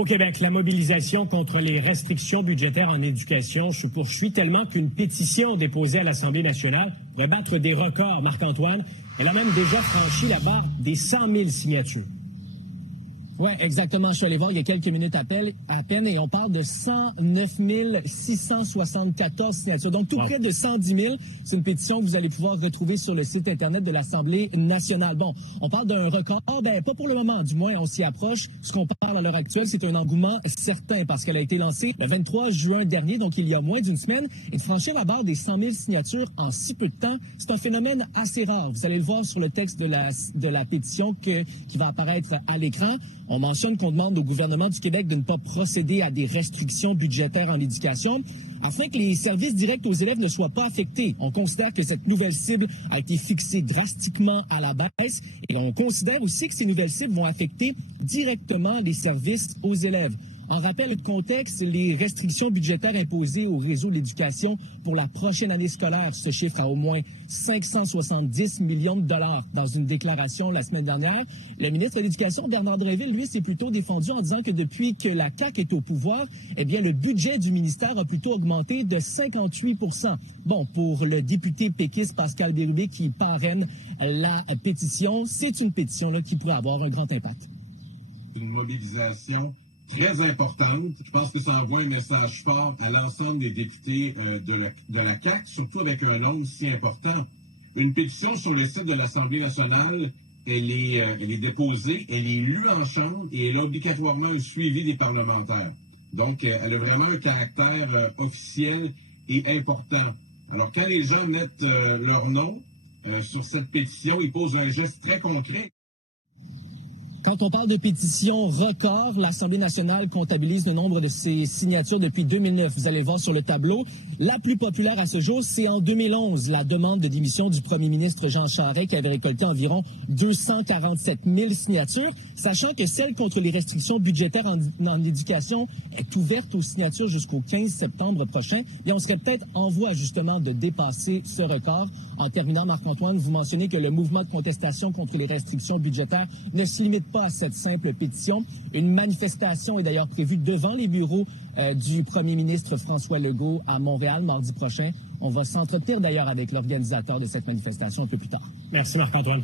Au Québec, la mobilisation contre les restrictions budgétaires en éducation se poursuit tellement qu'une pétition déposée à l'Assemblée nationale pourrait battre des records. Marc-Antoine, elle a même déjà franchi la barre des 100 000 signatures. Oui, exactement. Je suis allé voir il y a quelques minutes à peine et on parle de 109 674 signatures. Donc, tout près de 110 000. C'est une pétition que vous allez pouvoir retrouver sur le site Internet de l'Assemblée nationale. Bon, on parle d'un record. Ben, pas pour le moment. Du moins, on s'y approche. Ce qu'on parle à l'heure actuelle, c'est un engouement certain parce qu'elle a été lancée le 23 juin dernier, donc il y a moins d'une semaine. Et de franchir la barre des 100 000 signatures en si peu de temps, c'est un phénomène assez rare. Vous allez le voir sur le texte de la pétition qui va apparaître à l'écran. On mentionne qu'on demande au gouvernement du Québec de ne pas procéder à des restrictions budgétaires en éducation afin que les services directs aux élèves ne soient pas affectés. On considère que cette nouvelle cible a été fixée drastiquement à la baisse et on considère aussi que ces nouvelles cibles vont affecter directement les services aux élèves. En rappel de contexte, les restrictions budgétaires imposées au réseau de l'éducation pour la prochaine année scolaire se chiffrent à au moins 570 millions de dollars. Dans une déclaration la semaine dernière, le ministre de l'Éducation, Bernard Drinville, lui, s'est plutôt défendu en disant que depuis que la CAQ est au pouvoir, eh bien, le budget du ministère a plutôt augmenté de 58 %. Bon, pour le député péquiste Pascal Bérubé qui parraine la pétition, c'est une pétition là, qui pourrait avoir un grand impact. Une mobilisation très importante. Je pense que ça envoie un message fort à l'ensemble des députés de la CAQ, surtout avec un nombre si important. Une pétition sur le site de l'Assemblée nationale, elle est déposée, elle est lue en chambre et elle a obligatoirement un suivi des parlementaires. Donc, elle a vraiment un caractère officiel et important. Alors, quand les gens mettent leur nom sur cette pétition, ils posent un geste très concret. Quand on parle de pétition record, l'Assemblée nationale comptabilise le nombre de ses signatures depuis 2009. Vous allez le voir sur le tableau. La plus populaire à ce jour, c'est en 2011, la demande de démission du premier ministre Jean Charest qui avait récolté environ 247 000 signatures, sachant que celle contre les restrictions budgétaires en éducation est ouverte aux signatures jusqu'au 15 septembre prochain. Et on serait peut-être en voie justement de dépasser ce record. En terminant, Marc-Antoine, vous mentionnez que le mouvement de contestation contre les restrictions budgétaires ne se limite pas à cette simple pétition. Une manifestation est d'ailleurs prévue devant les bureaux du premier ministre François Legault à Montréal mardi prochain. On va s'entretenir d'ailleurs avec l'organisateur de cette manifestation un peu plus tard. Merci Marc-Antoine.